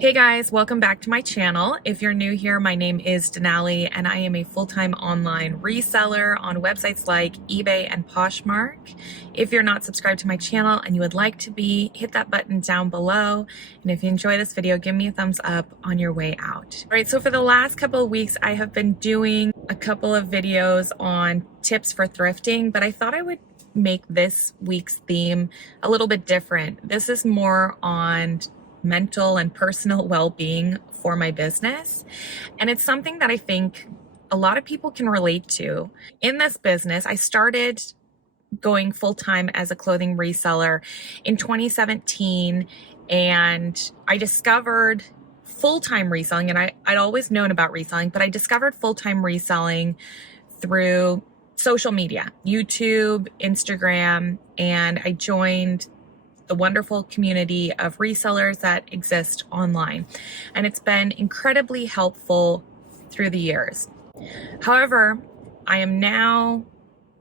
Hey guys, welcome back to my channel. If you're new here, my name is Denali and I am a full-time online reseller on websites like eBay and Poshmark. If you're not subscribed to my channel and you would like to be, hit that button down below. And if you enjoy this video, give me a thumbs up on your way out. All right, so for the last couple of weeks, I have been doing a couple of videos on tips for thrifting, but I thought I would make this week's theme a little bit different. This is more on mental and personal well-being for my business. And it's something that I think a lot of people can relate to. In this business, I started going full-time as a clothing reseller in 2017, and I discovered full-time reselling, and I'd always known about reselling, but I discovered full-time reselling through social media, YouTube, Instagram, and I joined the wonderful community of resellers that exist online. And it's been incredibly helpful through the years. However, I am now,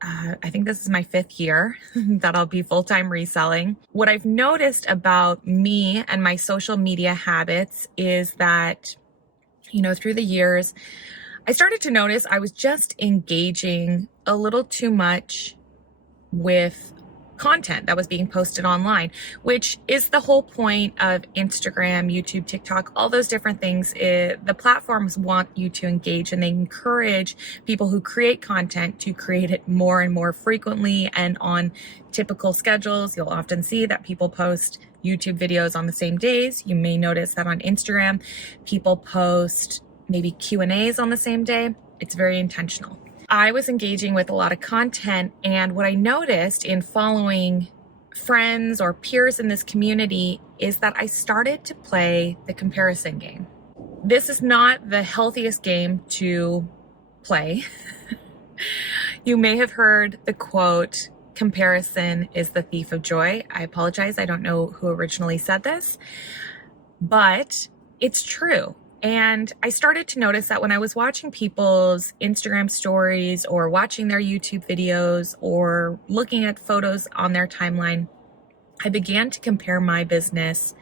I think this is my 5th year that I'll be full-time reselling. What I've noticed about me and my social media habits is that, through the years, I started to notice I was just engaging a little too much with content that was being posted online, which is the whole point of Instagram, YouTube, TikTok, all those different things. The platforms want you to engage, and they encourage people who create content to create it more and more frequently and on typical schedules. You'll often see that people post YouTube videos on the same days. You may notice that on Instagram, people post maybe Q&As on the same day. It's very intentional. I was engaging with a lot of content, and what I noticed in following friends or peers in this community is that I started to play the comparison game. This is not the healthiest game to play. You may have heard the quote, "Comparison is the thief of joy." I apologize, I don't know who originally said this, but it's true. And I started to notice that when I was watching people's Instagram stories or watching their YouTube videos or looking at photos on their timeline, I began to compare my business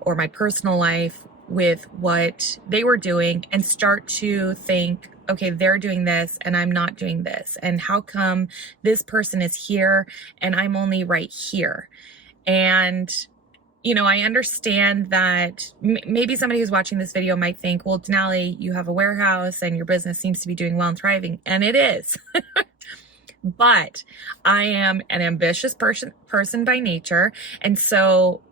or my personal life with what they were doing and start to think, okay, they're doing this and I'm not doing this. And how come this person is here and I'm only right here? And I understand that maybe somebody who's watching this video might think, well, Denali, you have a warehouse and your business seems to be doing well and thriving. And it is. But I am an ambitious person by nature. And so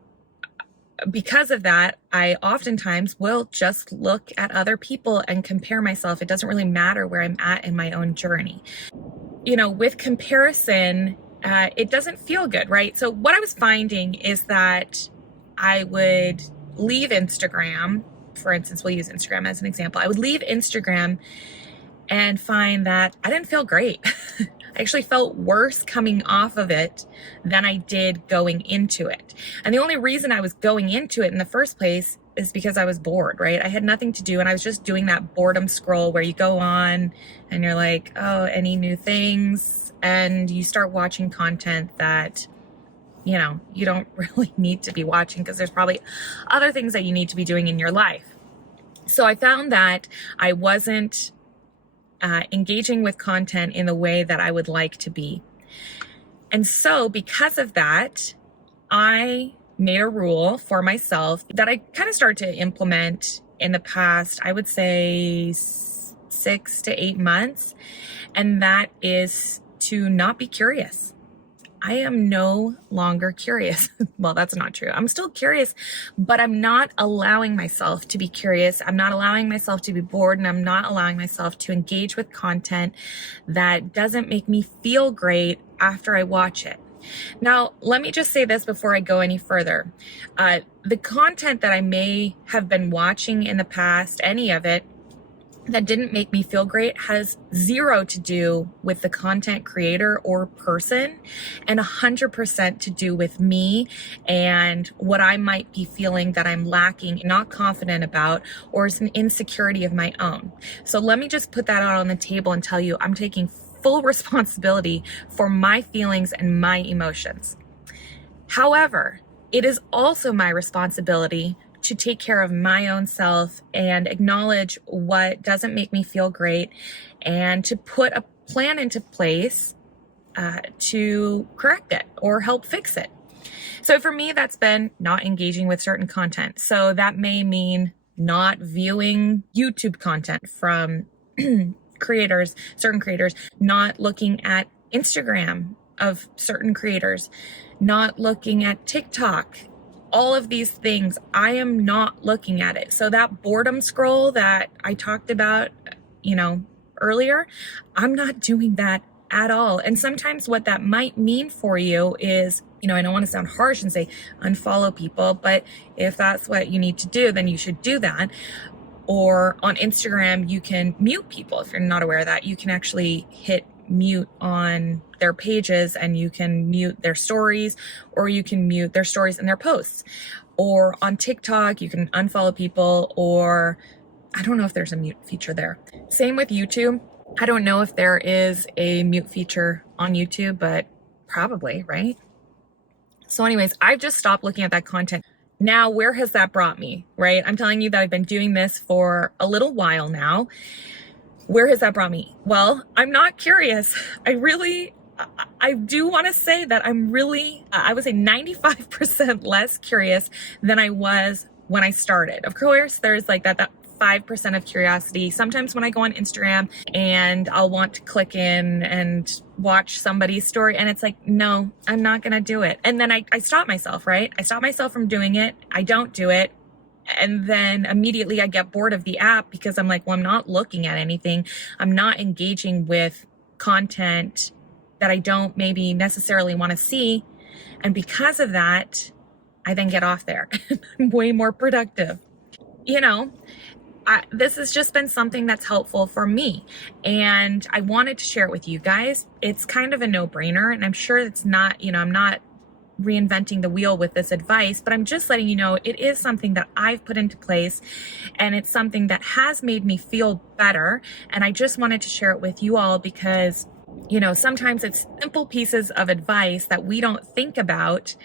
because of that, I oftentimes will just look at other people and compare myself. It doesn't really matter where I'm at in my own journey. With comparison, it doesn't feel good, right? So what I was finding is that I would leave Instagram, for instance, we'll use Instagram as an example. I would leave Instagram and find that I didn't feel great. I actually felt worse coming off of it than I did going into it. And the only reason I was going into it in the first place is because I was bored, right? I had nothing to do and I was just doing that boredom scroll where you go on and you're like, oh, any new things? And you start watching content that you don't really need to be watching because there's probably other things that you need to be doing in your life. So I found that I wasn't engaging with content in the way that I would like to be. And so because of that, I made a rule for myself that I kind of started to implement in the past, I would say 6 to 8 months. And that is to not be curious. I am no longer curious. Well, that's not true. I'm still curious, but I'm not allowing myself to be curious. I'm not allowing myself to be bored, and I'm not allowing myself to engage with content that doesn't make me feel great after I watch it. Now, let me just say this before I go any further. The content that I may have been watching in the past, any of it, that didn't make me feel great has zero to do with the content creator or person and 100% to do with me and what I might be feeling that I'm lacking, not confident about, or is an insecurity of my own. So let me just put that out on the table and tell you I'm taking full responsibility for my feelings and my emotions. However, it is also my responsibility to take care of my own self and acknowledge what doesn't make me feel great, and to put a plan into place to correct it or help fix it. So for me, that's been not engaging with certain content. So that may mean not viewing YouTube content from creators, certain creators, not looking at Instagram of certain creators, not looking at TikTok. All of these things, I am not looking at it. So that boredom scroll that I talked about, earlier, I'm not doing that at all. And sometimes what that might mean for you is, I don't want to sound harsh and say unfollow people, but if that's what you need to do, then you should do that. Or on Instagram, you can mute people. If you're not aware of that, you can actually hit mute on their pages, and you can mute their stories, or you can mute their stories and their posts. Or on TikTok, you can unfollow people, or I don't know if there's a mute feature there. Same with YouTube. I don't know if there is a mute feature on YouTube, but probably, right? So anyways, I've just stopped looking at that content. Now, where has that brought me, right? I'm telling you that I've been doing this for a little while now. Where has that brought me? Well, I'm not curious. I do want to say that I would say 95% less curious than I was when I started. Of course, there's like that 5% of curiosity. Sometimes when I go on Instagram and I'll want to click in and watch somebody's story, and it's like, no, I'm not going to do it. And then I stop myself, right? I stop myself from doing it. I don't do it. And then immediately I get bored of the app because I'm like, well, I'm not looking at anything. I'm not engaging with content that I don't maybe necessarily want to see. And because of that, I then get off there. I'm way more productive. This has just been something that's helpful for me, and I wanted to share it with you guys. It's kind of a no-brainer, and I'm sure it's not, I'm not reinventing the wheel with this advice, but I'm just letting you know it is something that I've put into place, and it's something that has made me feel better. And I just wanted to share it with you all because, sometimes it's simple pieces of advice that we don't think about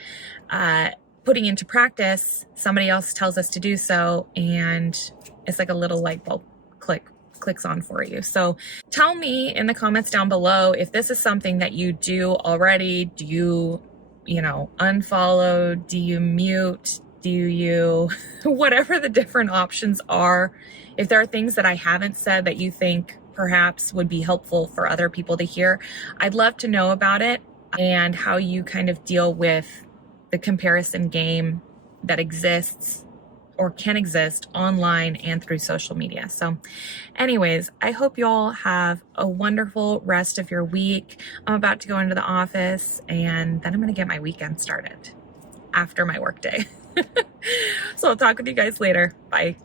putting into practice. Somebody else tells us to do so, and it's like a little light bulb clicks on for you. So tell me in the comments down below if this is something that you do already. Do you, unfollow? Do you mute? Do you, whatever the different options are. If there are things that I haven't said that you think perhaps would be helpful for other people to hear, I'd love to know about it, and how you kind of deal with the comparison game that exists or can exist online and through social media. So anyways, I hope you all have a wonderful rest of your week. I'm about to go into the office, and then I'm going to get my weekend started after my work day. So I'll talk with you guys later. Bye.